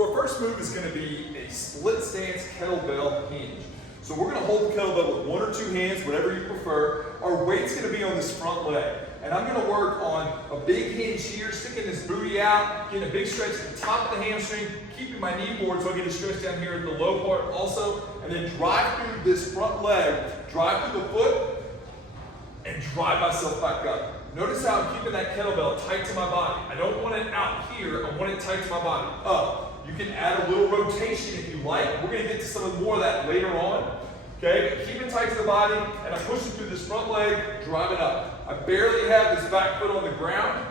So our first move is going to be a split stance kettlebell hinge. So we're going to hold the kettlebell with one or two hands, whatever you prefer. Our weight's going to be on this front leg. And I'm going to work on a big hinge here, sticking this booty out, getting a big stretch at the top of the hamstring, keeping my knee forward so I get a stretch down here at the low part also, and then drive through this front leg, drive through the foot, and drive myself back up. Notice how I'm keeping that kettlebell tight to my body. I don't want it out here, I want it tight to my body. Up. You can add a little rotation if you like. We're going to get to some more of that later on. Okay, but keep it tight to the body, and I'm pushing through this front leg, drive it up. I barely have this back foot on the ground.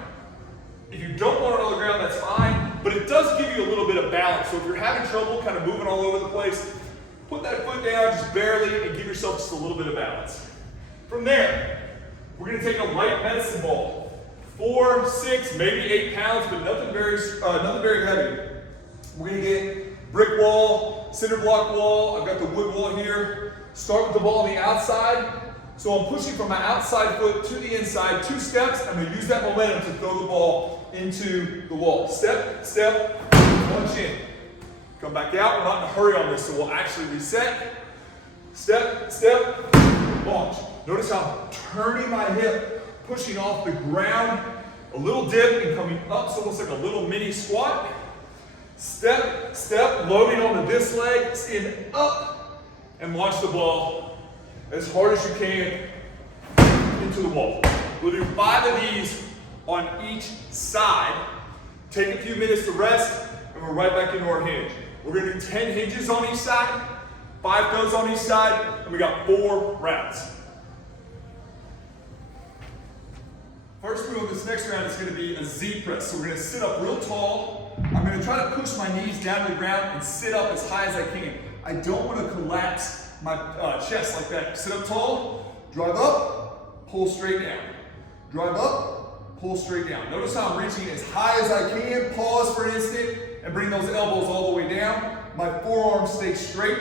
If you don't want it on the ground, that's fine, but it does give you a little bit of balance. So if you're having trouble kind of moving all over the place, put that foot down just barely and give yourself just a little bit of balance. From there, we're going to take a light medicine ball. 4, 6, maybe 8 pounds, but nothing very heavy. We're going to get brick wall, cinder block wall. I've got the wood wall here. Start with the ball on the outside. So I'm pushing from my outside foot to the inside, 2 steps. I'm going to use that momentum to throw the ball into the wall. Step, step, punch in. Come back out. We're not in a hurry on this, so we'll actually reset. Step, step, launch. Notice how I'm turning my hip, pushing off the ground, a little dip and coming up. It's almost like a little mini squat. Step, step, loading onto this leg, stand up, and launch the ball as hard as you can into the wall. We'll do 5 of these on each side. Take a few minutes to rest, and we're right back into our hinge. We're gonna do 10 hinges on each side, 5 those on each side, and we got 4 rounds. First move of this next round is going to be a Z press. So we're going to sit up real tall. I'm going to try to push my knees down to the ground and sit up as high as I can. I don't want to collapse my chest like that. Sit up tall, drive up, pull straight down. Drive up, pull straight down. Notice how I'm reaching as high as I can. Pause for an instant and bring those elbows all the way down. My forearms stay straight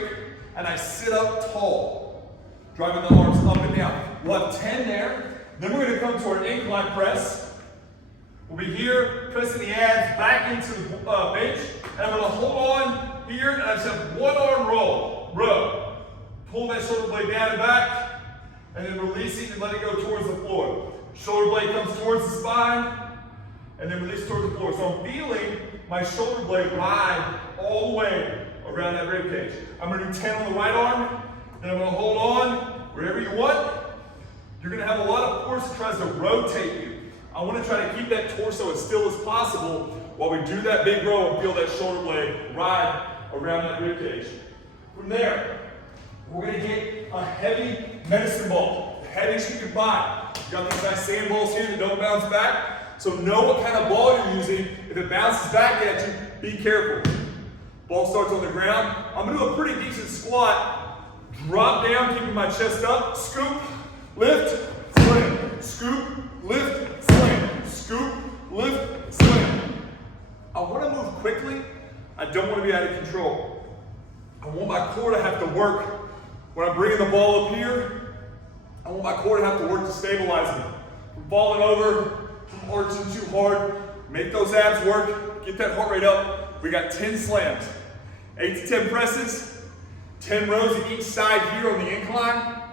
and I sit up tall. Driving the arms up and down. We'll have 10 there. Then we're going to come to our incline press. We'll be here, pressing the abs back into the bench. And I'm going to hold on here, and I just have one arm roll. Row. Pull that shoulder blade down and back, and then release it and let it go towards the floor. Shoulder blade comes towards the spine, and then release towards the floor. So I'm feeling my shoulder blade ride all the way around that rib cage. I'm going to do 10 on the right arm, then I'm going to hold on wherever you want. You're going to have a lot of force that tries to rotate you. I want to try to keep that torso as still as possible while we do that big row and feel that shoulder blade ride around that rib cage. From there, we're going to get a heavy medicine ball, the heaviest you can find. You got these nice sand balls here that don't bounce back, so know what kind of ball you're using. If it bounces back at you, be careful. Ball starts on the ground. I'm going to do a pretty decent squat. Drop down, keeping my chest up, scoop, lift, slam, scoop, lift, slam, scoop, lift, slam. I want to move quickly. I don't want to be out of control. I want my core to have to work. When I'm bringing the ball up here, I want my core to have to work to stabilize me. From falling over, from arching too hard, make those abs work, get that heart rate up. We got 10 slams, 8 to 10 presses, 10 rows of each side here on the incline,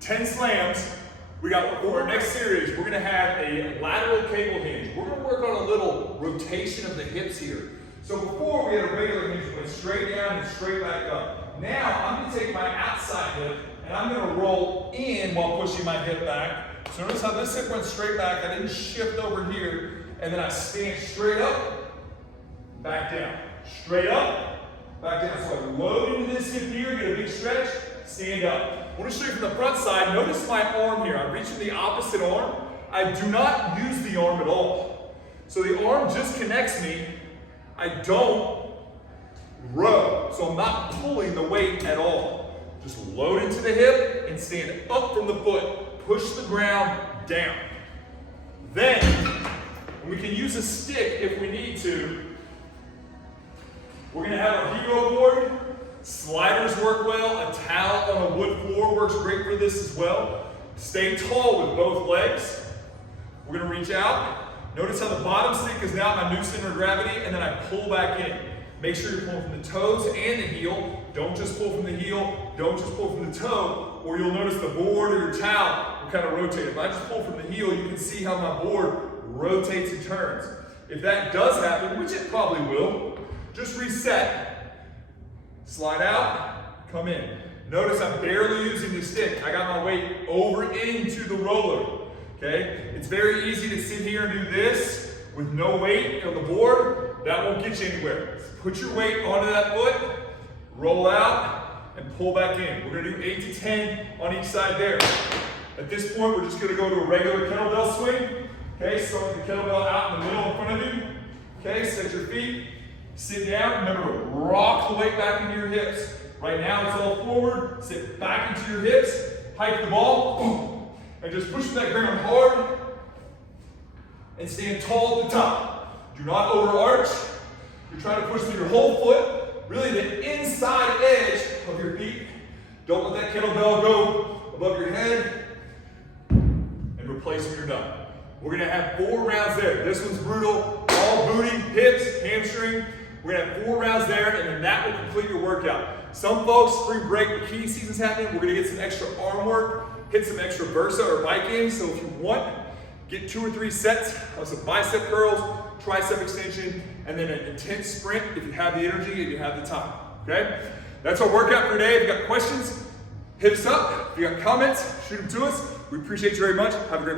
10 slams. We got, for our next series, we're going to have a lateral cable hinge. We're going to work on a little rotation of the hips here. So before we had a regular hinge, we went straight down and straight back up. Now I'm going to take my outside hip and I'm going to roll in while pushing my hip back. So notice how this hip went straight back. I didn't shift over here, and then I stand straight up, back down, straight up, back down. So I load into this hip here, get a big stretch, stand up. I want to show you from the front side. Notice my arm here. I'm reaching the opposite arm. I do not use the arm at all. So the arm just connects me. I don't row. So I'm not pulling the weight at all. Just load into the hip and stand up from the foot. Push the ground down. Then, we can use a stick if we need to. We're going to have our hero board. Sliders work well. A towel on a wood floor works great for this as well. Stay tall with both legs. We're going to reach out. Notice how the bottom stick is now my new center of gravity, and then I pull back in. Make sure you're pulling from the toes and the heel. Don't just pull from the heel, don't just pull from the toe, or you'll notice the board or your towel will kind of rotate. If I just pull from the heel, you can see how my board rotates and turns. If that does happen, which it probably will, just reset, slide out, come in. Notice I'm barely using the stick. I got my weight over into the roller, okay? It's very easy to sit here and do this with no weight on the board. That won't get you anywhere. Put your weight onto that foot, roll out, and pull back in. We're gonna do 8 to 10 on each side there. At this point, we're just gonna go to a regular kettlebell swing. Okay, start with the kettlebell out in the middle in front of you. Okay, set your feet, sit down. Remember to rock the weight back into your hips. Right now, it's all forward. Sit back into your hips, hike the ball, boom, and just push that ground hard and stand tall at the top. Do not overarch. You're trying to push through your whole foot, really the inside edge of your feet. Don't let that kettlebell go above your head, and replace when you're done. We're gonna have 4 rounds there. This one's brutal, all booty, hips, hamstring. We're gonna have 4 rounds there, and then that will complete your workout. Some folks, spring break, bikini season's happening, we're gonna get some extra arm work, hit some extra bursa or bike in. So if you want, get 2 or 3 sets of some bicep curls, tricep extension, and then an intense sprint if you have the energy and you have the time, okay? That's our workout for today. If you got questions, hit us up. If you got comments, shoot them to us. We appreciate you very much. Have a great one.